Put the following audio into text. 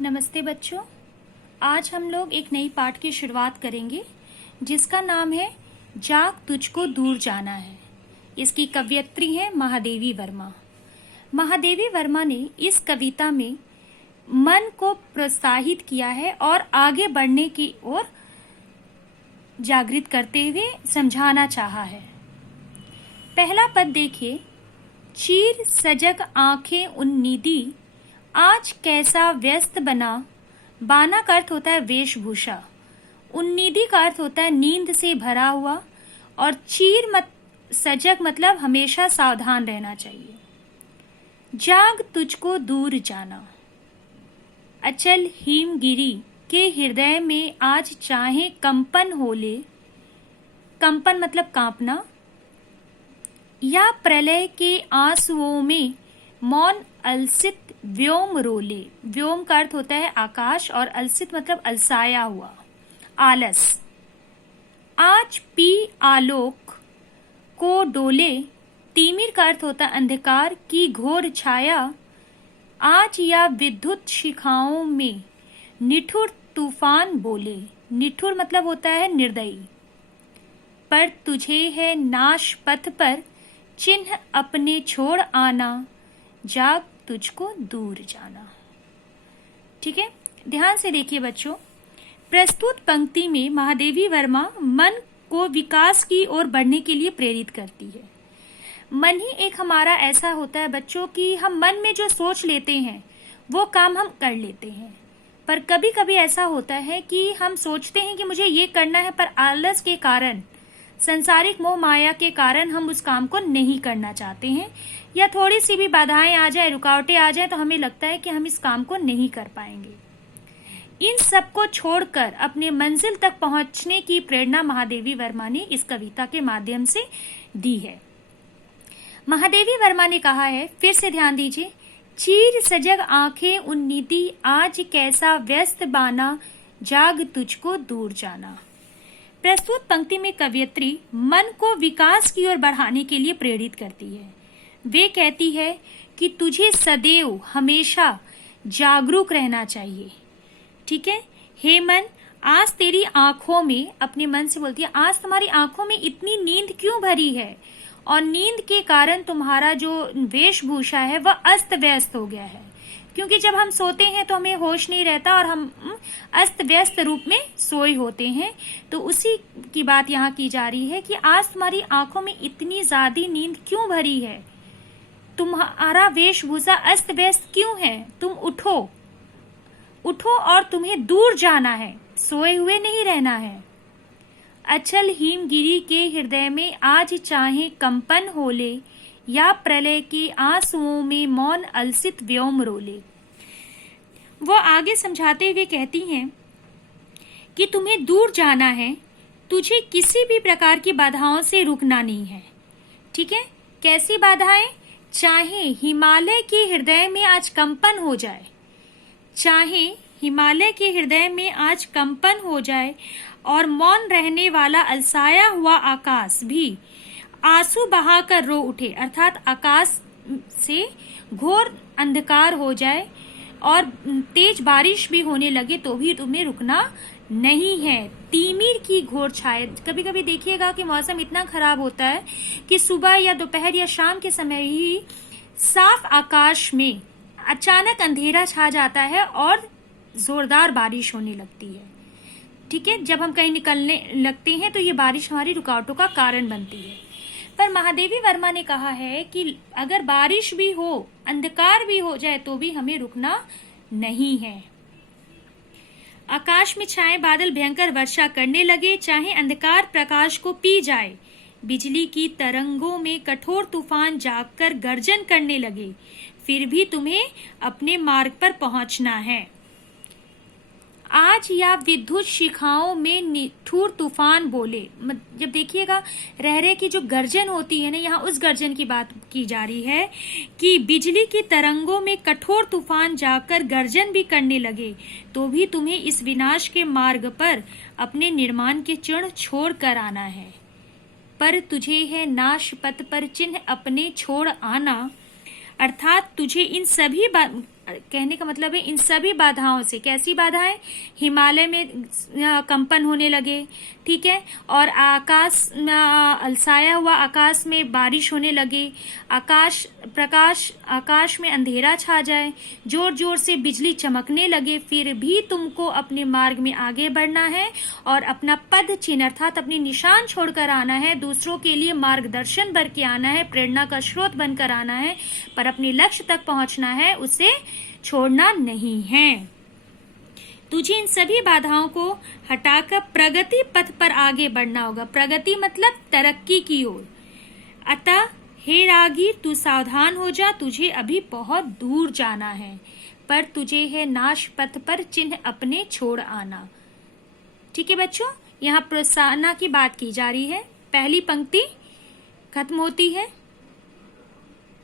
नमस्ते बच्चों। आज हम लोग एक नई पाठ की शुरुआत करेंगे जिसका नाम है जाग तुझको दूर जाना है। इसकी कवयित्री है महादेवी वर्मा। महादेवी वर्मा ने इस कविता में मन को प्रोत्साहित किया है और आगे बढ़ने की ओर जागृत करते हुए समझाना चाहा है। पहला पद देखिए। चीर सजग आंखें उन्नीदी, आज कैसा व्यस्त बना। बाना का अर्थ होता है वेशभूषा, उन्नीदी का अर्थ होता है नींद से भरा हुआ, और सजग मतलब हमेशा सावधान रहना चाहिए। जाग तुझको दूर जाना। अचल हिमगिरी के हृदय में आज चाहे कंपन हो ले। कंपन मतलब कांपना। या प्रलय के आंसुओं में मौन अलसित व्योम रोले। व्योम का अर्थ होता है आकाश और अलसित मतलब अलसाया हुआ, आलस। आज पी आलोक को डोले। तिमिर का अर्थ होता है अंधकार की घोर छाया। आज या विद्युत शिखाओं में निठुर तूफान बोले। निठुर मतलब होता है निर्दयी। पर तुझे है नाश पथ पर चिन्ह अपने छोड़ आना। जाग तुझको दूर जाना। ठीक है, ध्यान से देखिए बच्चों। प्रस्तुत पंक्ति में महादेवी वर्मा मन को विकास की ओर बढ़ने के लिए प्रेरित करती है। मन ही एक हमारा ऐसा होता है बच्चों कि हम मन में जो सोच लेते हैं वो काम हम कर लेते हैं, पर कभी कभी ऐसा होता है कि हम सोचते हैं कि मुझे ये करना है, पर आलस के कारण, संसारिक मोह माया के कारण हम उस काम को नहीं करना चाहते हैं, या थोड़ी सी भी बाधाएं आ जाए, रुकावटें आ जाए तो हमें लगता है कि हम इस काम को नहीं कर पाएंगे। इन सब को छोड़कर अपने मंजिल तक पहुंचने की प्रेरणा महादेवी वर्मा ने इस कविता के माध्यम से दी है। महादेवी वर्मा ने कहा है, फिर से ध्यान दीजिए। चीर सजग आंखें उन्नीदी, आज कैसा व्यस्त बाना। जाग तुझको दूर जाना। प्रस्तुत पंक्ति में कवयित्री मन को विकास की ओर बढ़ाने के लिए प्रेरित करती है। वे कहती है कि तुझे सदैव हमेशा जागरूक रहना चाहिए। ठीक है, हे मन, आज तेरी आंखों में, अपने मन से बोलती है, आज तुम्हारी आंखों में इतनी नींद क्यों भरी है, और नींद के कारण तुम्हारा जो वेशभूषा है वह अस्त व्यस्त हो गया है। क्योंकि जब हम सोते हैं तो हमें होश नहीं रहता और हम अस्त व्यस्त रूप में सोए होते हैं। तो उसी की बात यहाँ की जा रही है कि आज तुम्हारी आंखों में इतनी ज्यादा नींद क्यों भरी है, तुम्हारा वेशभूषा अस्त व्यस्त क्यों है। तुम उठो, उठो और तुम्हें दूर जाना है, सोए हुए नहीं रहना है। अचल हिमगिरी के हृदय में आज चाहे कंपन होले, या प्रलय के आंसुओं में मौन अलसित व्योम रोले। वो आगे समझाते हुए कहती हैं कि तुम्हें दूर जाना है, तुझे किसी भी प्रकार की बाधाओं से रुकना नहीं है। ठीक है, कैसी बाधाएं? चाहे हिमालय के हृदय में आज कंपन हो जाए, चाहे हिमालय के हृदय में आज कंपन हो जाए, और मौन रहने वाला अलसाया हुआ आकाश भी आंसू बहाकर रो उठे, अर्थात आकाश से घोर अंधकार हो जाए और तेज बारिश भी होने लगे तो भी तुम्हें रुकना नहीं है। तिमिर की घोर छाया। कभी कभी देखिएगा कि मौसम इतना खराब होता है कि सुबह या दोपहर या शाम के समय ही साफ आकाश में अचानक अंधेरा छा जाता है और जोरदार बारिश होने लगती है। ठीक है, जब हम कहीं निकलने लगते हैं तो ये बारिश हमारी रुकावटों का कारण बनती है। पर महादेवी वर्मा ने कहा है कि अगर बारिश भी हो, अंधकार भी हो जाए तो भी हमें रुकना नहीं है। आकाश में छाए बादल भयंकर वर्षा करने लगे, चाहे अंधकार प्रकाश को पी जाए, बिजली की तरंगों में कठोर तूफान जागकर गर्जन करने लगे, फिर भी तुम्हें अपने मार्ग पर पहुंचना है। आज या विद्युत शिखाओं में निठुर तूफान बोले। जब देखिएगा रहरे की जो गर्जन होती है ना, यहाँ उस गर्जन की बात की जा रही है कि बिजली की तरंगों में कठोर तूफान जाकर गर्जन भी करने लगे तो भी तुम्हें इस विनाश के मार्ग पर अपने निर्माण के चिन्ह छोड़ कर आना है। पर तुझे है नाश पथ पर चिन्ह अपने छोड़ आना, अर्थात तुझे इन सभी कहने का मतलब है इन सभी बाधाओं से। कैसी बाधाएं? हिमालय में कंपन होने लगे, ठीक है, और आकाश अलसाया हुआ आकाश में बारिश होने लगे, आकाश में अंधेरा छा जाए, जोर जोर से बिजली चमकने लगे, फिर भी तुमको अपने मार्ग में आगे बढ़ना है और अपना पद चिन्ह अर्थात अपनी निशान छोड़कर आना है, दूसरों के लिए मार्गदर्शन बन के आना है, प्रेरणा का स्रोत बनकर आना है, पर अपने लक्ष्य तक पहुंचना है, उसे छोड़ना नहीं है। तुझे इन सभी बाधाओं को हटाकर प्रगति पथ पर आगे बढ़ना होगा। प्रगति मतलब तरक्की की ओर। अतः हे रागीर, तू सावधान हो जा, तुझे अभी बहुत दूर जाना है, पर तुझे है नाश पथ पर चिन्ह अपने छोड़ आना। ठीक है बच्चों, यहाँ प्रोत्साहना की बात की जा रही है। पहली पंक्ति खत्म होती है।